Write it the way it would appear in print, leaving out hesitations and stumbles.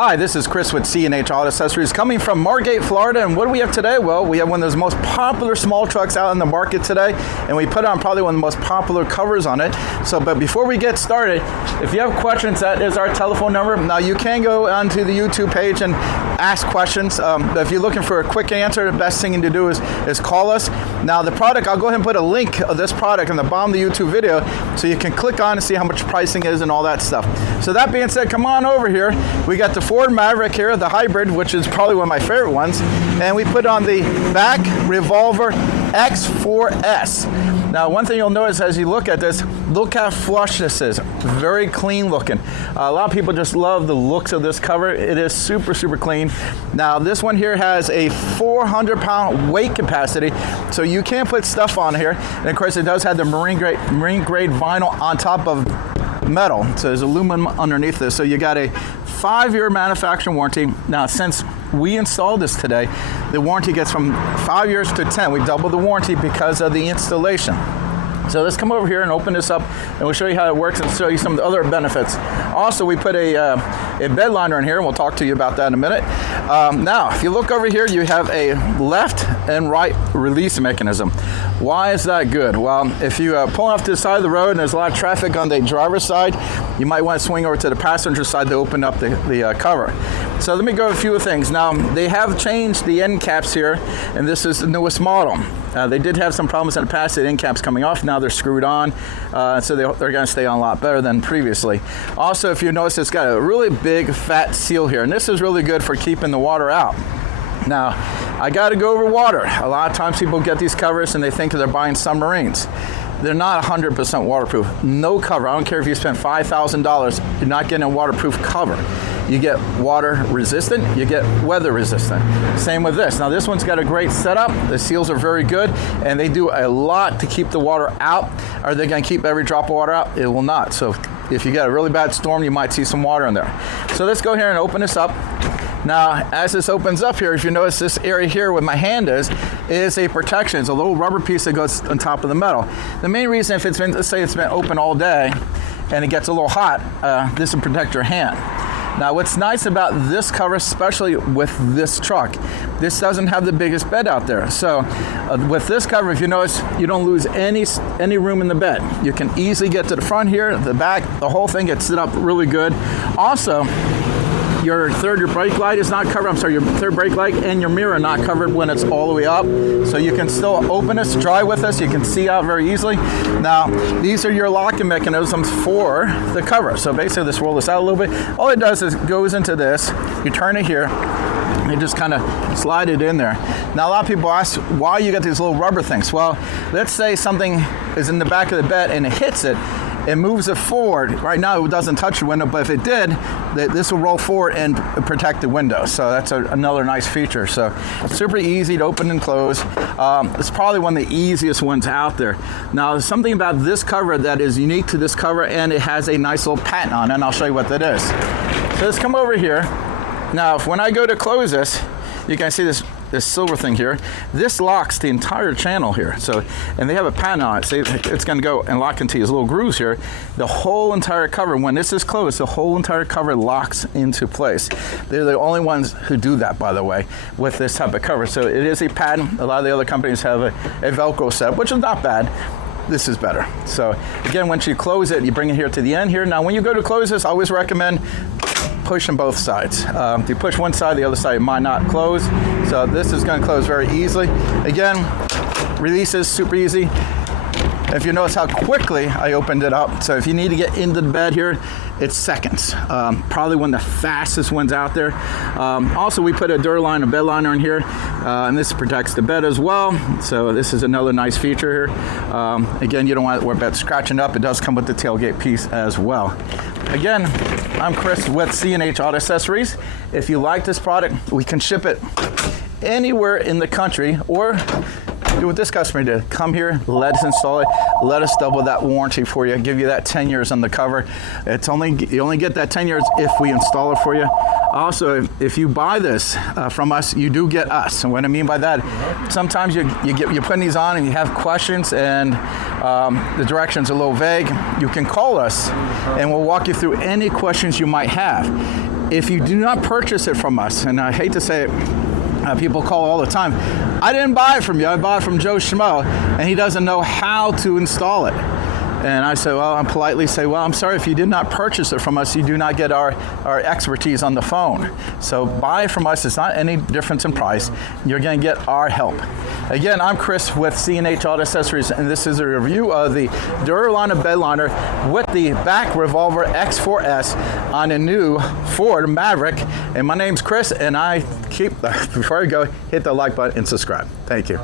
Hi, this is Chris with C&H Auto Accessories coming from Margate, Florida. And what do we have today? Well, we have one of those most popular small trucks out in the market today, and we put on probably one of the most popular covers on it. So, but before we get started, if you have questions, that is our telephone number. Now, you can go onto the YouTube page and ask questions. If you're looking for a quick answer, the best thing to do is call us. Now, the product, I'll go ahead and put a link of this product in the bottom of the YouTube video so you can click on and see how much pricing is and all that stuff. So that being said, come on over here. We got the Ford Maverick here, the hybrid, which is probably one of my favorite ones. And we put on the Bak Revolver X4S. Now, one thing you'll notice as you look at this, look how flush this is. Very clean looking. A lot of people just love the looks of this cover. It is super, super clean. Now, this one here has a 400-pound weight capacity, so you can put stuff on here. And of course, it does have the marine grade vinyl on top of metal, so there's aluminum underneath this. So you got a 5-year manufacturing warranty. Now, since we installed this today, the warranty gets from 5 years to 10. We doubled the warranty because of the installation. So let's come over here and open this up, and we'll show you how it works and show you some of the other benefits. Also, we put a bed liner in here, and we'll talk to you about that in a minute. Now, if you look over here, you have a left and right release mechanism. Why is that good? Well, if you pull off to the side of the road and there's a lot of traffic on the driver's side, you might want to swing over to the passenger side to open up the cover. So let me go over a few things. Now, they have changed the end caps here, and this is the newest model. They did have some problems in the past, the end caps coming off. Now they're screwed on, so they're going to stay on a lot better than previously. Also, if you notice, it's got a really big fat seal here, and this is really good for keeping the water out. Now, I got to go over water. A lot of times people get these covers and they think they're buying submarines. They're not 100% waterproof. No cover. I don't care if you spend $5,000, you're not getting a waterproof cover. You get water resistant, you get weather resistant. Same with this. Now, this one's got a great setup. The seals are very good, and they do a lot to keep the water out. Are they going to keep every drop of water out? It will not. So if you get a really bad storm, you might see some water in there. So let's go here and open this up. Now, as this opens up here, if you notice this area here where my hand is a protection. It's a little rubber piece that goes on top of the metal. The main reason, if it's been, let's say it's been open all day and it gets a little hot, this will protect your hand. Now, what's nice about this cover, especially with this truck, this doesn't have the biggest bed out there. So with this cover, if you notice, you don't lose any room in the bed. You can easily get to the front here, the back, the whole thing gets set up really good. Also, your brake light is not covered. I'm sorry, your third brake light and your mirror are not covered when it's all the way up. So you can still open this, drive with this. You can see out very easily. Now, these are your locking mechanisms for the cover. So basically, let's roll this out a little bit. All it does is goes into this. You turn it here. You just kind of slide it in there. Now, a lot of people ask why you got these little rubber things. Well, let's say something is in the back of the bed and it hits it. It moves it forward. Right now, it doesn't touch the window, but if it did, this will roll forward and protect the window. So that's another nice feature. So super easy to open and close. It's probably one of the easiest ones out there. Now, there's something about this cover that is unique to this cover, and it has a nice little patent on it, and I'll show you what that is. So let's come over here. Now, when I go to close this, you can see this silver thing here. This locks the entire channel here. So, and they have a patent on it. See, it's going to go and lock into these little grooves here. The whole entire cover, when this is closed, the whole entire cover locks into place. They're the only ones who do that, by the way, with this type of cover. So it is a patent. A lot of the other companies have a Velcro setup, which is not bad. This is better. So again, once you close it, you bring it here to the end here. Now, when you go to close this, I always recommend pushing both sides. If you push one side, the other side might not close. So this is going to close very easily. Again, releases super easy. If you notice how quickly I opened it up, so if you need to get into the bed here, it's seconds. Probably one of the fastest ones out there. Also, we put a Durline, a bed liner in here, and this protects the bed as well. So this is another nice feature here. Again, you don't want your bed scratching up. It does come with the tailgate piece as well. Again, I'm Chris with C&H Auto Accessories. If you like this product, we can ship it anywhere in the country, or do what this customer did. Come here, let us install it, let us double that warranty for you, give you that 10 years on the cover. You only get that 10 years if we install it for you. Also, if you buy this from us, you do get us. And what I mean by that, sometimes you're putting these on and you have questions and the direction's a little vague. You can call us and we'll walk you through any questions you might have. if you do not purchase it from us, and I hate to say it, people call all the time, I didn't buy it from you, I bought it from Joe Schmo, and he doesn't know how to install it. And I say, well, I politely say, well, I'm sorry, if you did not purchase it from us, you do not get our expertise on the phone. So buy from us, it's not any difference in price. You're gonna get our help. Again, I'm Chris with C&H Auto Accessories, and this is a review of the Duraliner bed liner with the Bak Revolver X4S on a new Ford Maverick. And my name's Chris, and before I go, hit the like button and subscribe. Thank you.